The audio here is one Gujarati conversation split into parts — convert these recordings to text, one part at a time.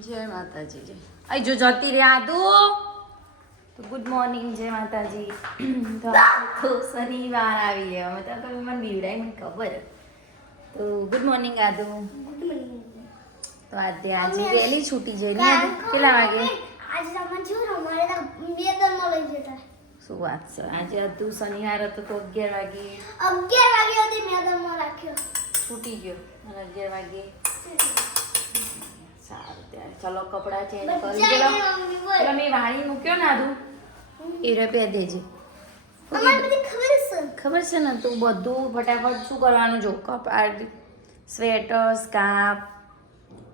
જય માતાજી જય. અહીં જો જતી રે આદુ તો ગુડ મોર્નિંગ જય માતાજી. તો તો શનિવાર આવી ગયા. અમે તો મને બીવડાય મને ખબર. તો ગુડ મોર્નિંગ આદુ. તો આજે આજે વહેલી છૂટી જઈ ને? કેટલા વાગે? આજે તમે જો અમારે તો બે દરમાં લઈ જતા. શું વાત છે? આજે આદુ શનિવાર હતો તો અગિયાર વાગે અગિયાર વાગ્યા સુધી મેદાનમાં રાખ્યો. છૂટી ગયો. અને અગિયાર વાગે સારું ત્યારે. ચલો કપડાં કરી પેલા મમ્મી બોલ. પેલા મેં વાણી મૂક્યો ને આધું એ રે દેજે. ખબર છે. ખબર છે ને તું બધું ફટાફટ શું કરવાનું જો? કપ સ્વેટર સ્કાર્ફ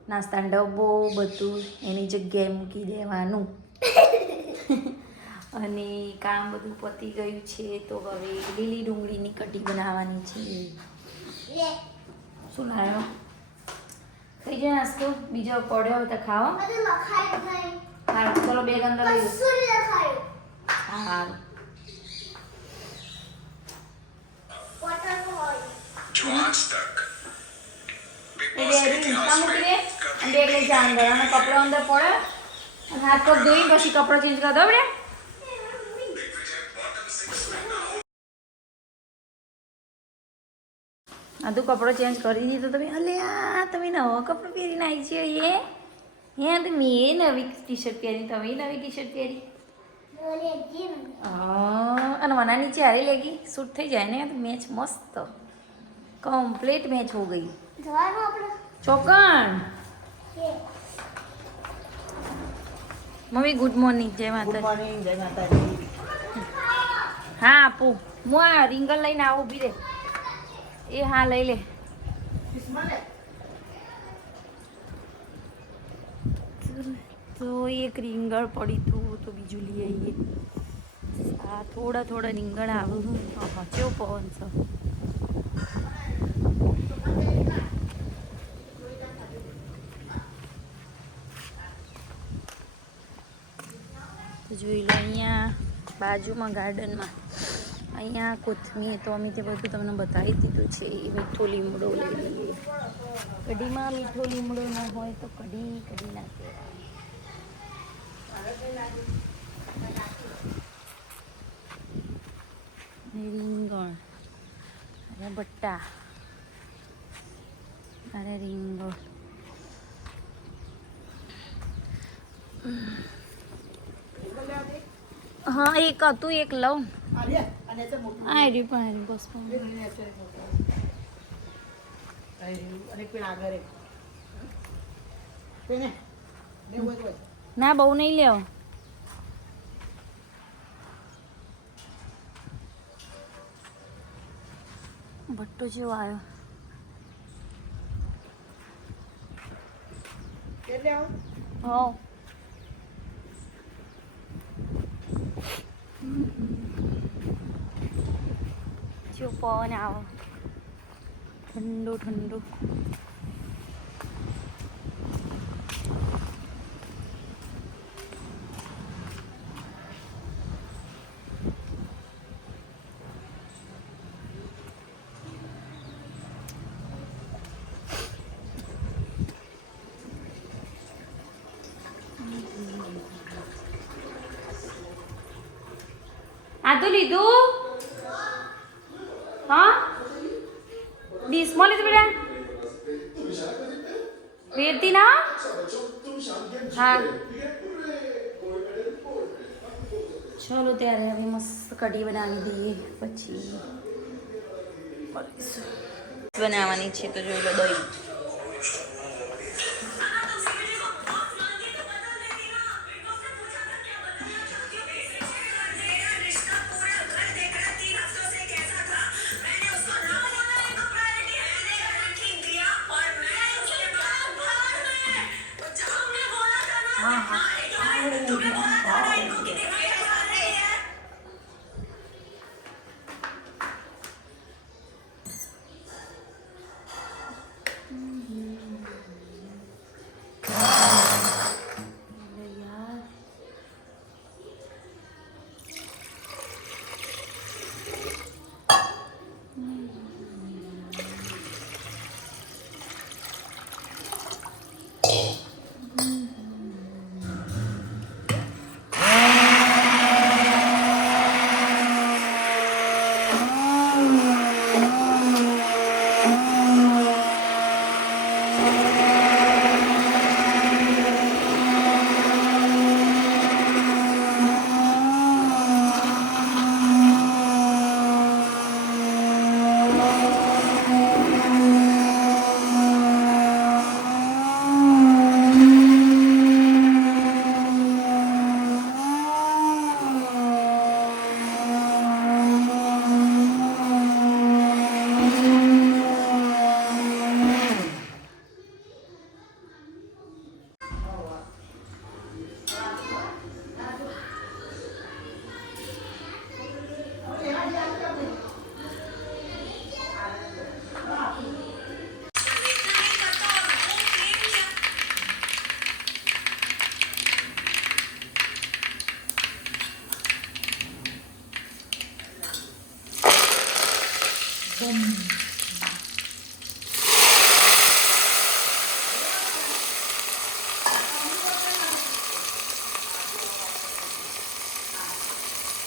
નાસ્તાનો ડબ્બો બધું એની જગ્યાએ મૂકી દેવાનું. અને કામ બધું પતી ગયું છે તો હવે લીલી ડુંગળીની કઢી બનાવવાની છે. શું લાવ્યો? થઈ જાય નાસ્તો. બીજો પડ્યો તો ખાવો હા ચલો બે ગંદા લઈ હા બેગ લઈ જા અંદર. અને કપડા અંદર પડે. અને હાથ પર ધોઈ પછી કપડો ચેન્જ કરી દો આધું કપડો ચેન્જ કરી દીધો. તમે અલે આ તમે નવો કપડો પહેરીને આવી છે એ હે તો મેં નવી ટી શર્ટ પહેરી તમે નવી ટી શર્ટ પહેરી અને મને નીચે હારી લેગી શૂટ થઈ જાય ને તો મેચ મસ્ત. કમ્પ્લીટ મેચ હો ગઈ. ચોકણ! મમ્મી ગુડ મોર્નિંગ જય માતા માતાજી. હા આપું. હું આ રિંગલ લઈને આવું ઊભી રે એ હા, લઈ લે. તો એક રીંગણ પડી તું, તો બીજું લઈ આવીએ આ થોડા થોડા રીંગણ આવું. કેવો પવન છે. જોઈ લો અહીંયા બાજુમાં ગાર્ડનમાં અહીંયા કોથમીર તો અમે તે બધું તમને બતાવી દીધું છે. એ મીઠો લીમડો લઈ લઈએ. કઢીમાં મીઠો લીમડો ન હોય તો કઢી કઢી ના કહેવાય. રીંગણ અરે બટ્ટા અરે રીંગણ. હા, એક હતું, એક લઉં. આલે અને તે મોટું આ રહ્યું પણ આ રહ્યું બસ પણ. એક લઈને છે મોટું અહીં રહ્યું. અને એક પેલા આગળ એક તેને બે હોય તો હોય. ના બહુ નહીં લેવો ભટ્ટો જેવો આવ્યો એટલે આવો હો જો પવન આવો ઠંડુ ઠંડો આ તો લીધું હા ડીશમાં લીધું બેટા ના હા. ચલો ત્યારે હવે મસ્ત કઢી બનાવી દઈએ, પછી બનાવવાની છે તો જોઈ લો દહીં.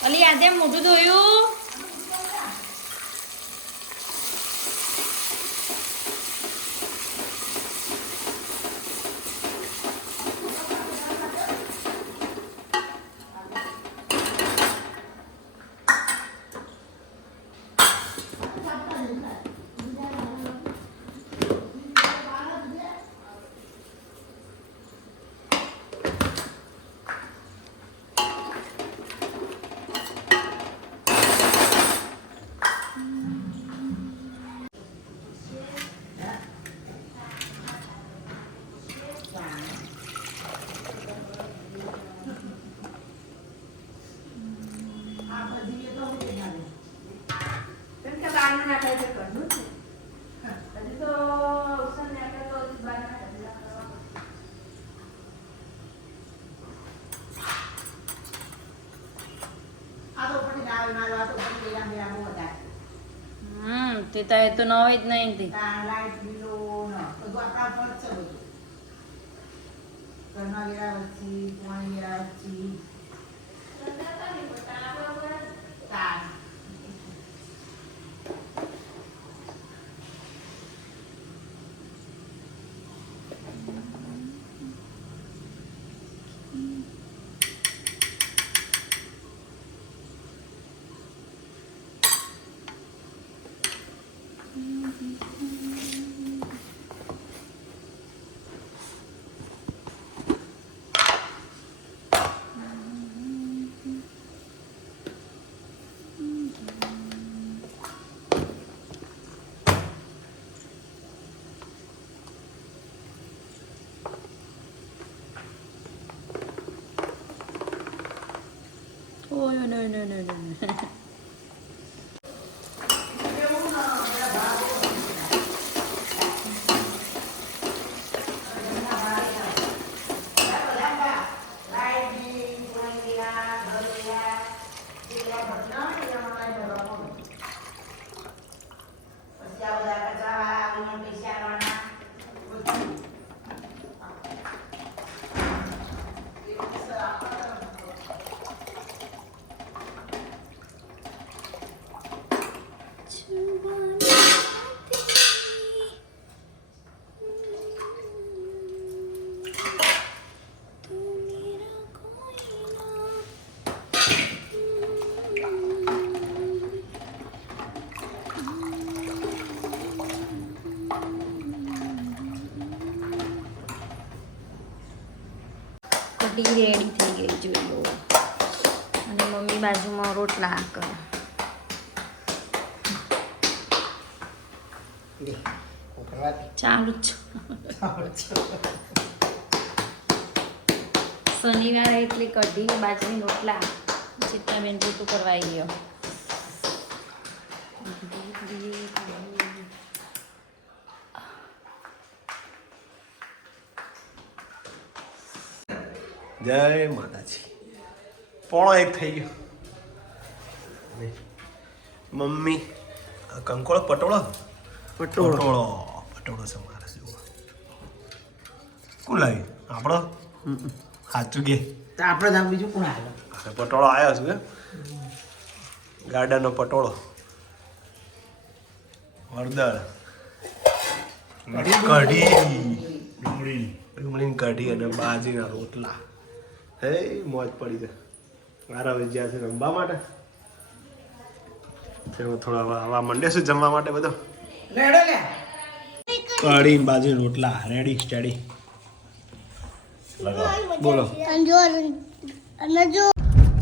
અલી આજે મોઢું ધોયું કેમ કે બહારનું નાખે છે ઘરનું જ ને. હજી તો અવસર નાખે તો હજી બહારના ઢગલા કરવા. આ તો ઉપરથી દાળ મારો, આ તો ઉપરથી લીલા મેળા બહુ હતા. હમ તે તો એ તો ન હોય જ નહીં તે no, no, no, no, કઢી રેડી થઈ ગઈ જોઈ લો. અને મમ્મી બાજુમાં રોટલા કરે ચાલુ શનિવારે એટલે કઢી બાજરી રોટલા. ચિત્તાબેન પોતું કરવાઈ ગયો. જય માતાજી. પોણો એક થઈ ગયો. મમ્મી કંકોળો પટોળો? પટોળો. પટોળો છે મારે શું કોણ લાવી આપણો? સાચું કે? આપણે નામ બીજું કોણ આવ્યું? પટોળો આવ્યો છે કે ગાર્ડનનો પટોળો. હળદર. કઢી. ડુંગળી. ડુંગળીની કઢી અને બાજરીના રોટલા. હે મોજ પડી છે મારા વિદ્યા છે રમવા માટે. થોડા આવા મંડે છે જમવા માટે બધો. કઢી ને બાજરી રોટલા. રેડી સ્ટેડી બોલો.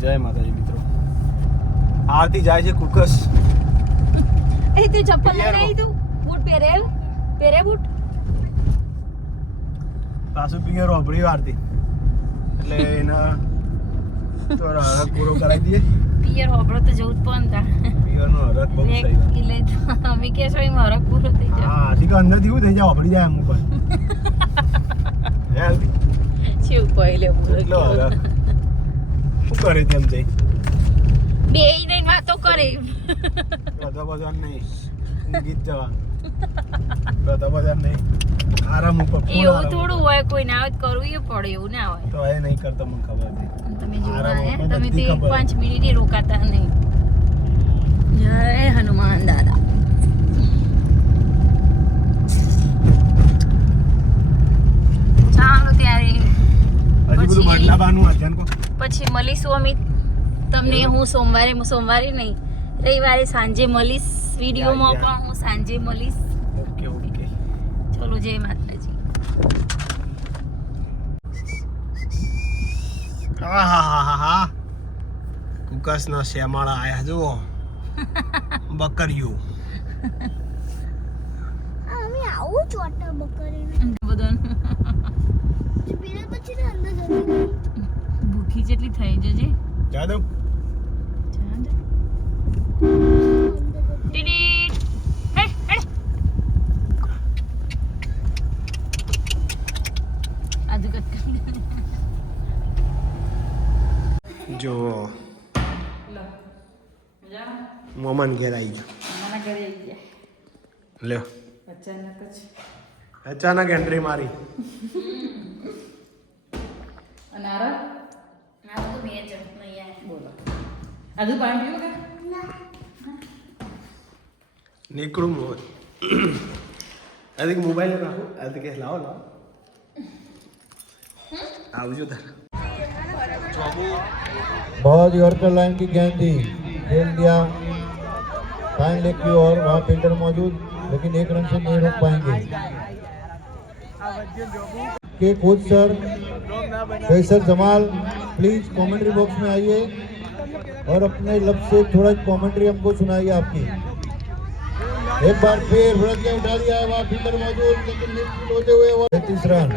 જય માતાજી મિત્રો. આરતી જાય છે કુકસ. એ તું ચપ્પલ લઈને આવી તું. બૂટ પહેરે પહેરે બૂટ? પાછું પિયર આરતી. એટલે એના તો હરક પૂરો કરાવી દઈએ. પિયર હોબળો તો જવું જ પણ તા પિયરનો હરક બહુ થઈ એટલે અમે કે છો એમાં હરક પૂરો થઈ જાય. હા ઠીક થઈ જાય વાપરી જાય અમુક હે પૂરો એટલો હરક શું કરે તેમ જઈ? બે રહીને વાતો કરે. બધા નહીં. ગીત જવાનું. નહીં. આરામ ઉપર એવું થોડું હોય કોઈ ના આવે કરવું એ પડે એવું ના હોય. તો એ નહીં કરતો મને ખબર હતી તમે ઉપર તમે તે પાંચ મિનિટે રોકાતા નહીં. જય હનુમાન દાદા. ચાલો ત્યારે પછી- મળીશું અમિત તમને હું સોમવારે સોમવારે નહીં રવિવારે સાંજે મળીશ. વિડીયોમાં. પણ હું સાંજે મળીશ. ચલો જય માતાજી કુકસના શ્યામાળા આયા જુઓ. બકરીયું અમે આવું ચોટા બકરીને. બધાનું પછી અંદર જતી ભૂખી જેટલી થઈ જજે. જાદવ ચાંદ. અંદર જતી. ટીડીટ. હેડ, હેડ. આજુ કટ કરી દે. જો મોમન ઘેર આવી ગયો મારા ઘરે આવી ગયા લ્યો અચાનક જ અચાનક એન્ટ્રી મારી અને આરા આ તો મેં જ નહીં આયા. બોલો આજુ પાણી પીવું કે નીકળું મોહન આથી મોબાઈલ રાખો આથી કે લાવો લાવો આવજો તાર बहुत यॉर्कर लाइन की गेंद थी खेल दिया टाइम लेग की ओर वहाँ फील्डर मौजूद, लेकिन एक रन से नहीं रोक पाएँगे। के coach sir Kaiser Jamal please commentary box में आइए और अपने लब से थोड़ा कमेंट्री हमको सुनाइए आपकी। एक बार फिर उठा दिया है फील्डर मौजूद, लेकिन होते हुए रन।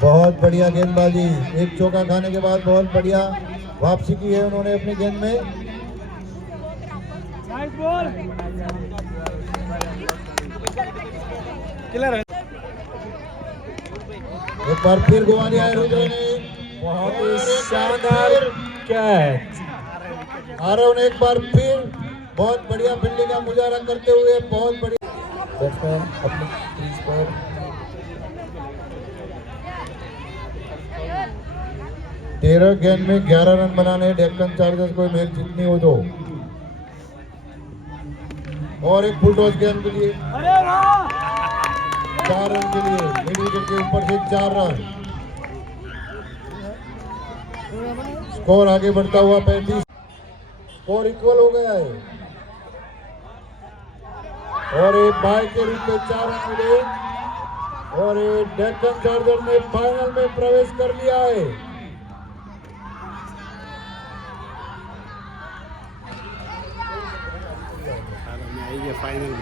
बहुत बढ़िया गेंदबाजी। एक चौका खाने के बाद बहुत बढ़िया। वापसी की है उन्होंने अपनी गेंद में। एक बार फिर घुमा दिया है। रुद्र ने बहुत ही शानदार कैच आरव ने एक बार फिर बहुत बढ़िया फील्डिंग का मुजाहरा करते हुए बहुत बढ़िया। बैट्समैन अपनी क्रीज पर। तेरह गेंद में ग्यारह रन बनाने डेक्कन चार्जर्स को मैच जीतनी हो तो। और एक फुल टॉस गेंद के लिए। चार रन के लिए मिड विकेट के ऊपर से चार रन। स्कोर आगे बढ़ता हुआ पैंतीस। स्कोर इक्वल हो गया है। और एक बाय के रूप में चार रन मिले। और डेक्कन चार्जर ने फाइनल में प्रवेश कर लिया है। ફાઇનલ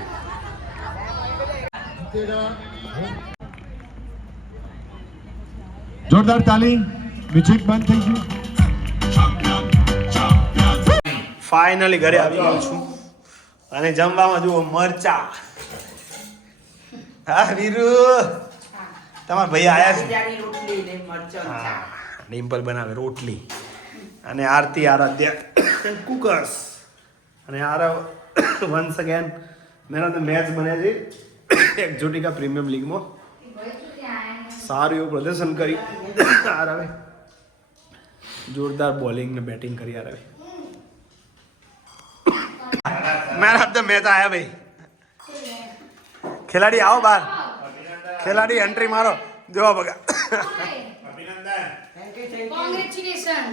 જોરદાર તાલી. મ્યુઝિક બંધ થઈ ગયું. ફાઇનલી ઘરે આવી ગયો છું. અને જમવામાં જુઓ મરચા. હા વીરુ. તમારા ભાઈ આયા છે? ડિમ્પલ બનાવે રોટલી. અને આરતી આરાધ્યા કુકર્સ અને આરવ વન્સ અગેન મેરા તો મેચ બને છે એક્ઝોટિકા પ્રીમિયમ લીગમાં સારું એવું પ્રદર્શન કરી આરવે જોરદાર બોલિંગ ને બેટિંગ કરી આરવે મેરા તો મેચ આયા ભાઈ ખેલાડી આવો બાર ખેલાડી એન્ટ્રી મારો જો બગા કોંગ્રેચ્યુલેશન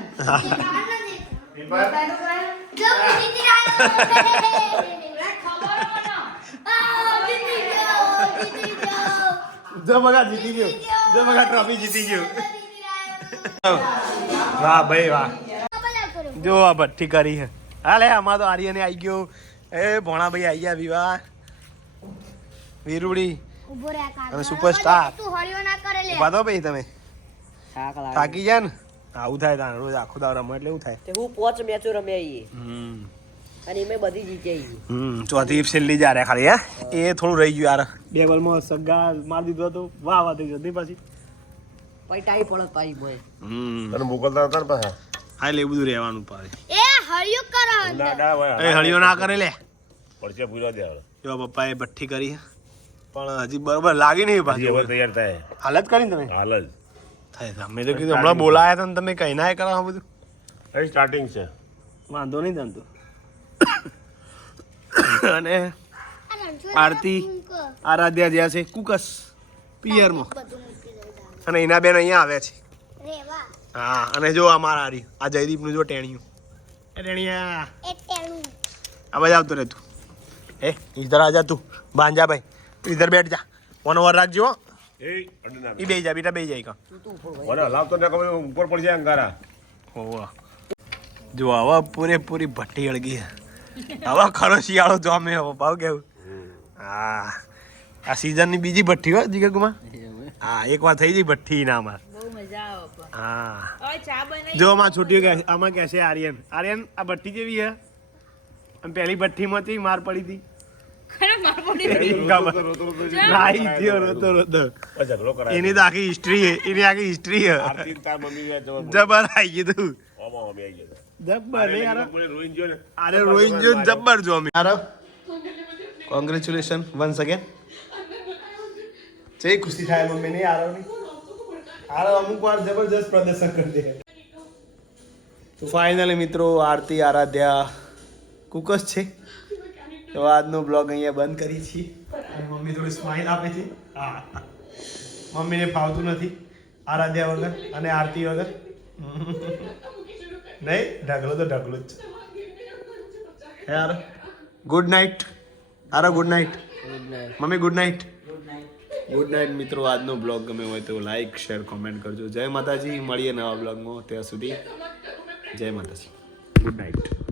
જો જીતી રહ્યો આ, જીતી ગયો જીતી ગયો જો બગા જીતી ગયો. જો બગા ટ્રોફી જીતી ગયો. વાહ ભાઈ વાહ. જો આ ભઠ્ઠી કરી હે હાલે આમાં તો આર્યને આવી ગયો. એ ભોણા ભાઈ આવી ગયા વિવાહ. વીરુડી. ઊભો રે અને સુપરસ્ટાર તું હળિયો ના કરે લે. ઊભા દો ભાઈ તમે. થાકી જાય ને? આવું થાય તાણ રોજ આખો દાવ રમો એટલે એવું થાય. તે હું પોચ મેચો રમ્યા હમ. અને એમે બધી જીત્યા ઈએ હમ ચોથી છેલ્લી જ આ રે ખાલી હે? એ થોડું રહી ગયું યાર. બે બોલમાં સગા મારી દીધો હતો. વાહ વાહ થઈ જતી પાછી. પછી ટાઈ પડત પાછી ભાઈ હમ. તને મોકલતા હતા ને પાછા? હા એટલે એ બધું રહેવાનું પાછું. એ હળિયો કરો અંદર. ના ના એ હળિયો ના કરે લે. પડશે પૂરા દે હવે. જો પપ્પાએ ભઠ્ઠી કરી પણ હજી બરોબર લાગી નહીં હજી હવે તૈયાર થાય. હાલત કરીને તમે? હાલત થાય અમે તો કીધું હમણાં બોલાયા હતા ને તમે કઈ ના કરાવો બધું. સ્ટાર્ટિંગ છે. વાંધો નહીં તને તો અને આરતી આરાધ્યા જ્યાં છે કુકસ પિયરમાં. અને એના બેન અહીંયા આવ્યા છે. હા અને જો આ મારા હારી આ જયદીપનું જો ટેણિયું. એ ટેણિયા. આ બધા આવતો રહે તું. એ ઇધર આ જા તું ભાંજા ભાઈ ઇધર બેઠ જા. વન ઓવર રાખજો. એ બે જા બેટા બે જાય કા ને ઉપર પડી જાય અંગારા. હોવા. જો આવા પૂરેપૂરી ભઠ્ઠી અળગી આવા ખરો શિયાળો જો અમે હવે ભાવ કેવું? હા. આ સીઝનની બીજી ભઠ્ઠી હોય જીગકમાં હા? એક વાર થઈ ગઈ ભઠ્ઠી ના અમાર બહુ મજા આવે પણ હા. હવે ચા બનાવી જો આમાં છૂટ્યું કે આમાં કે છે આર્યન. આર્યન આ ભઠ્ઠી કેવી હે? આમ પહેલી ભઠ્ઠીમાંથી માર પડી હતી? માર પડી કરાય. એની તો આખી હિસ્ટ્રી હે એની આખી હિસ્ટ્રી જબર આવી આઈ ગયું ઓમો મમ્મી આવી ગયા. જબ્બર યાર. રોઈન જો ને. અરે રોઈન જો જબ્બર જો અમે. આરવ કોંગ્રેચ્યુલેશન વન્સ અગેન જે ખુશી થાય મમ્મી ની આરવની આરવ અમુક વાર જબરજસ્ત પ્રદર્શન કરી દે. તો ફાઇનલી મિત્રો આરતી આરાધ્યા કુકસ છે. તો આજનો બ્લોગ અહીંયા બંધ કરી છીએ. મમ્મી થોડી સ્માઇલ આપે છે. હા. મમ્મીને ફાવતું નથી. આરાધ્યા વગર અને આરતી વગર. નહીં ઢગલો તો ઢગલો જ છે યાર ગુડ નાઇટ આરો ગુડ નાઇટ મમ્મી ગુડ નાઇટ ગુડ નાઇટ મિત્રો આજનો બ્લોગ ગમે હોય તો લાઈક શેર કોમેન્ટ કરજો. જય માતાજી મળીએ નવા બ્લોગમાં ત્યાં સુધી. જય માતાજી. Good night